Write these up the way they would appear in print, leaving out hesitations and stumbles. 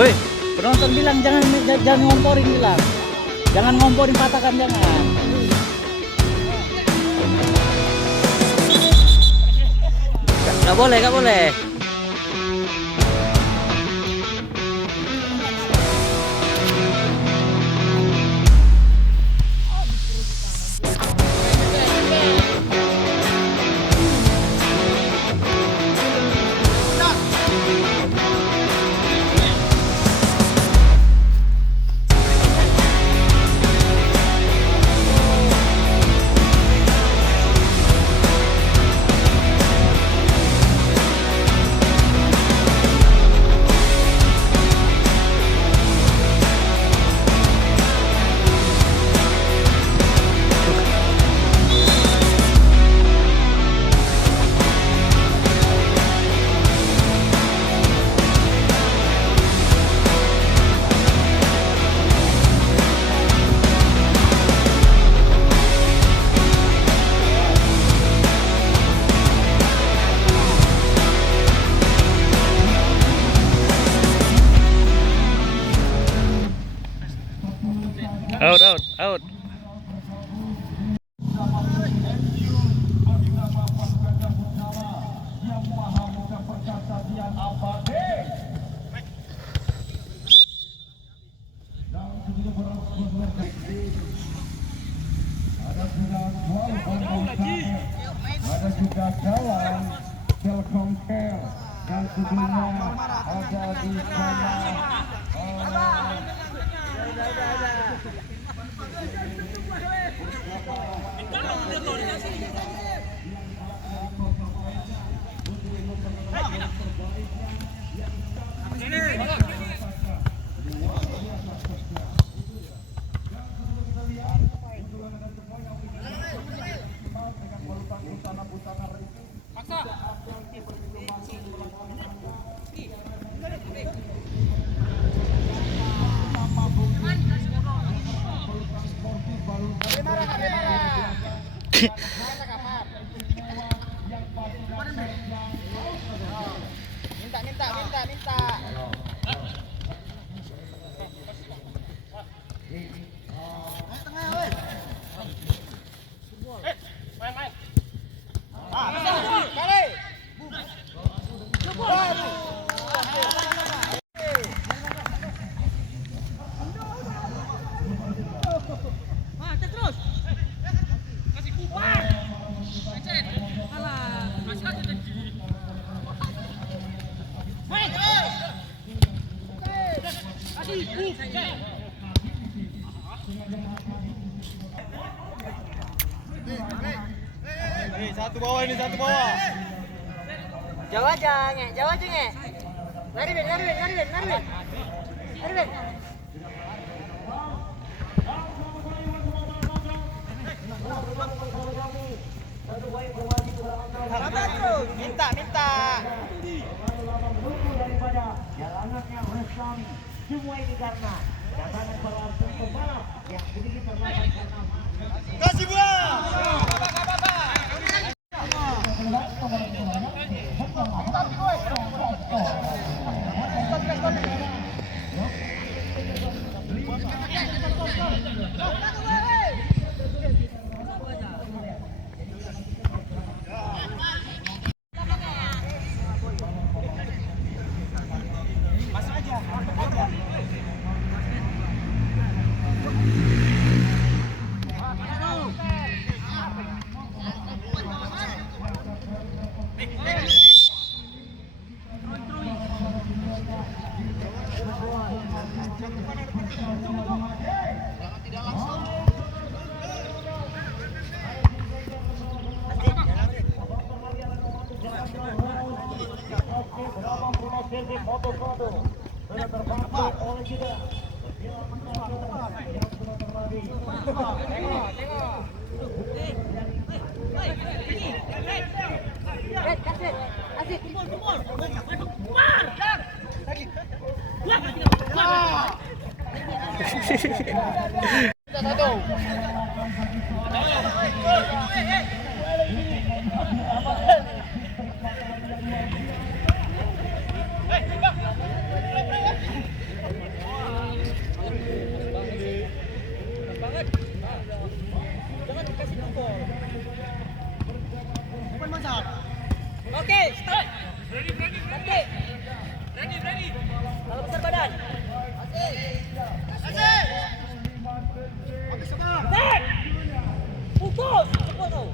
Woi, penonton bilang jangan ngomporin, bilang. Jangan ngomporin, patahkan, jangan. Gak boleh, gak boleh. Out. Ada juga jalan Telkomsel yang sebelumnya ada di sana. Minta. Satu bawah. Jawa aja, nge. Lari, Ben. Minta. Jalanannya Lestari, semua ini karena datangan para pembalap yang sedikit terlambat karena Kasih buah. foto-foto sudah terbantu oleh kita. Yang sudah terjadi. Oke, stop. Ready. Kalau besar badan. Set. Fokus. Fokus.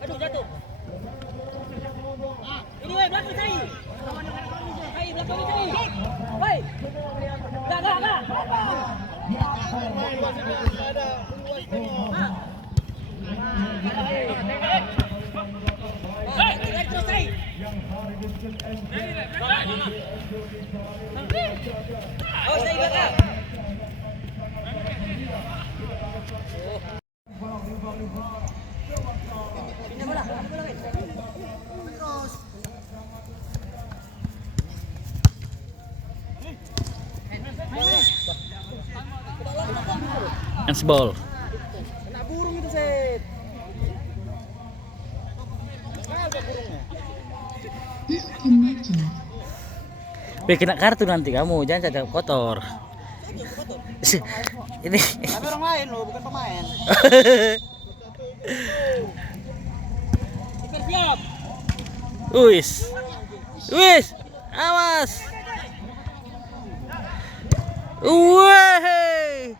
Aduh, jatuh. Ini weh, belakang saya. Saya belakang saya. Woi. Enggak. Terus saya. Oh, saya belakang. Handsball. Kena burung itu, Set. Kena kartu nanti kamu, jangan cacat kotor. Ini. Tapi orang lain loh, bukan pemain. Siap. Wis. Awas. Weh.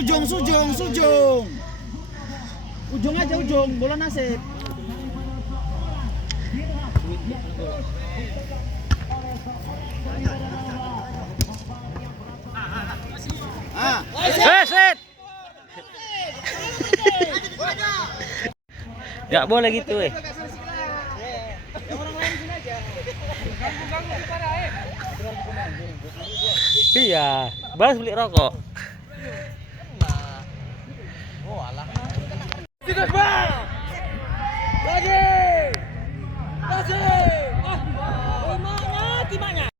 Sujung. Ujung aja, bola nasib. Set. Nggak boleh gitu, Iya, balas beli rokok. Tidak, Bang. Lagi. Gimana?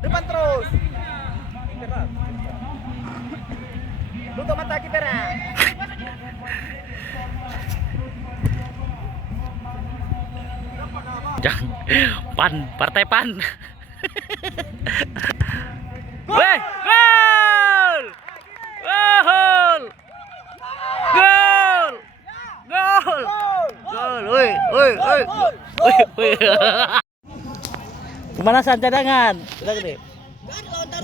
Depan terus. Tutup mata kipernya. Jangan. Pan, partai pan. Weh, gol! Gol! Gol! Gol! Gol! Woi, woi, woi. Woi, woi. Pemanasan cadangan. Udah gede.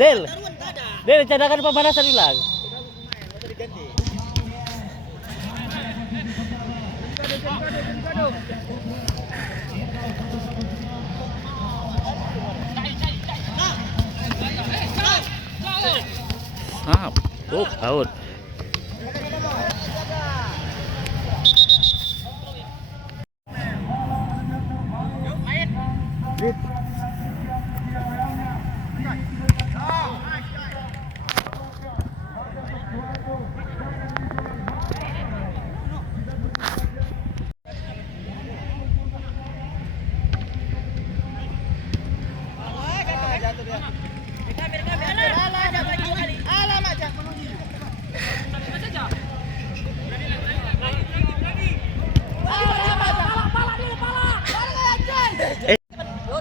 Del. Del cadangan pemanasan hilang. Out.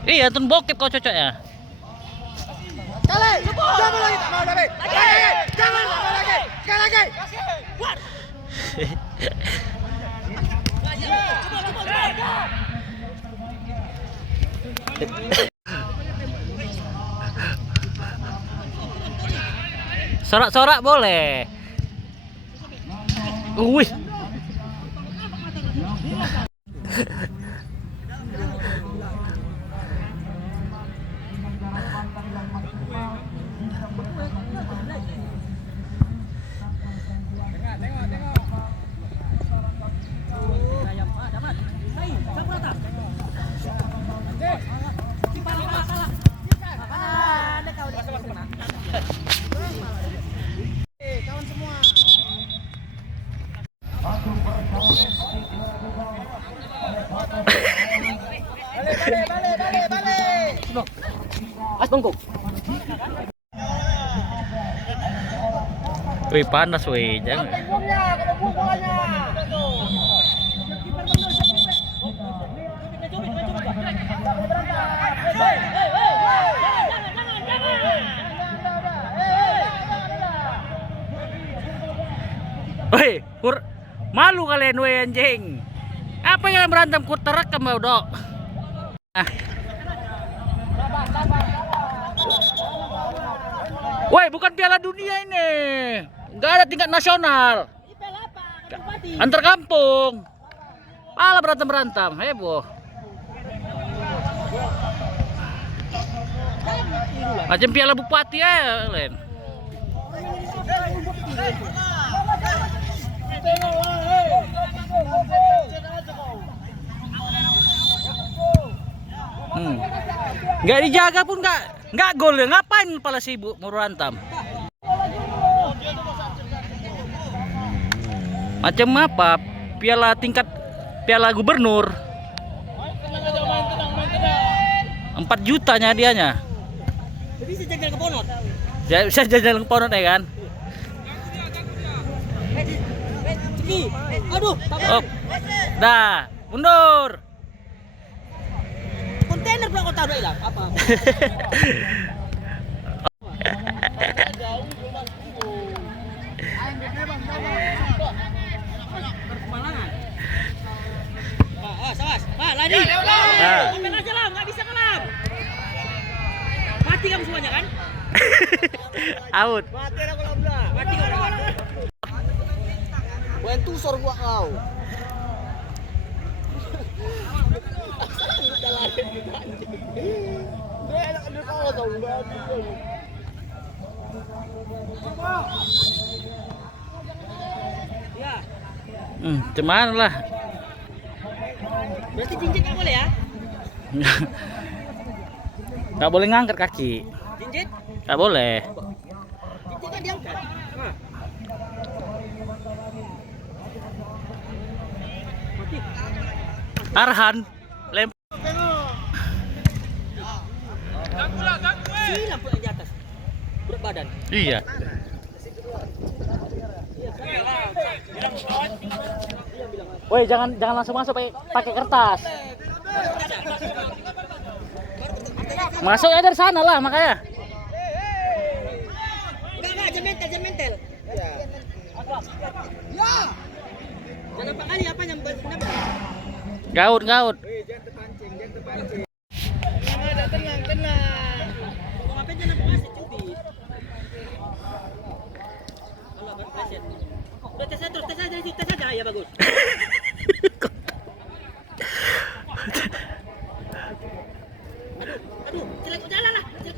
Iya, tun bokep kau cocok ya. Kali, jangan lagi tak mau lagi. Jangan lagi. Sekali lagi. Buat. Sorak-sorak boleh. Wih. Balik. As bongkok. Wih, panas wih. Jangan. Wih, malu kalian weh anjing. Apa yang berantem kur terekam ya dok. Woi, bukan Piala Dunia ini. Enggak ada tingkat nasional. Antar kampung. Malah berantem-berantem. Heboh. Macam Piala Bupati ya, Len. Nggak dijaga pun nggak gol ya. Ngapain kepala sibuk mau berantem? Macam apa? Piala gubernur 4 jutanya hadiahnya. Bisa jajan ke Ponot. Bisa jajan ke Ponot ya kan? Aduh, Oh. Dah, mundur. kontainer pula kau taruh hilang apa? Sawas, lari. Main aja lah, nggak bisa ngelam. Mati kamu semuanya kan? Out. Mati aku lah. Mati kamu. Bukan tusor gua kau. Ya. Cuman lah. Berarti jinjit nggak boleh ya? Nggak boleh ngangkat kaki. Jinjit? Nggak boleh. Jinjit kan diangkat. Mati. Arhan lempar. Silang pula di atas. Berat badan. Iya. Woi, jangan langsung masuk pakai kertas. Masuk ya dari sana lah makanya. Enggak, jam mental. Ya. Jangan apa kali apa yang kenapa? Gaut. Tenang. Ngapain jangan kasih cubit. Allah berkasih. Udah tes aja ya bagus. Aduh, celek jalan lah, celek.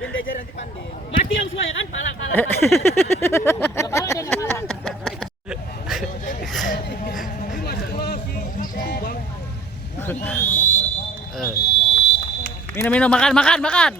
Dan diajar nanti pandai. Mati yang semua ya kan, pala. Kepala dia enggak pala. Minum, makan.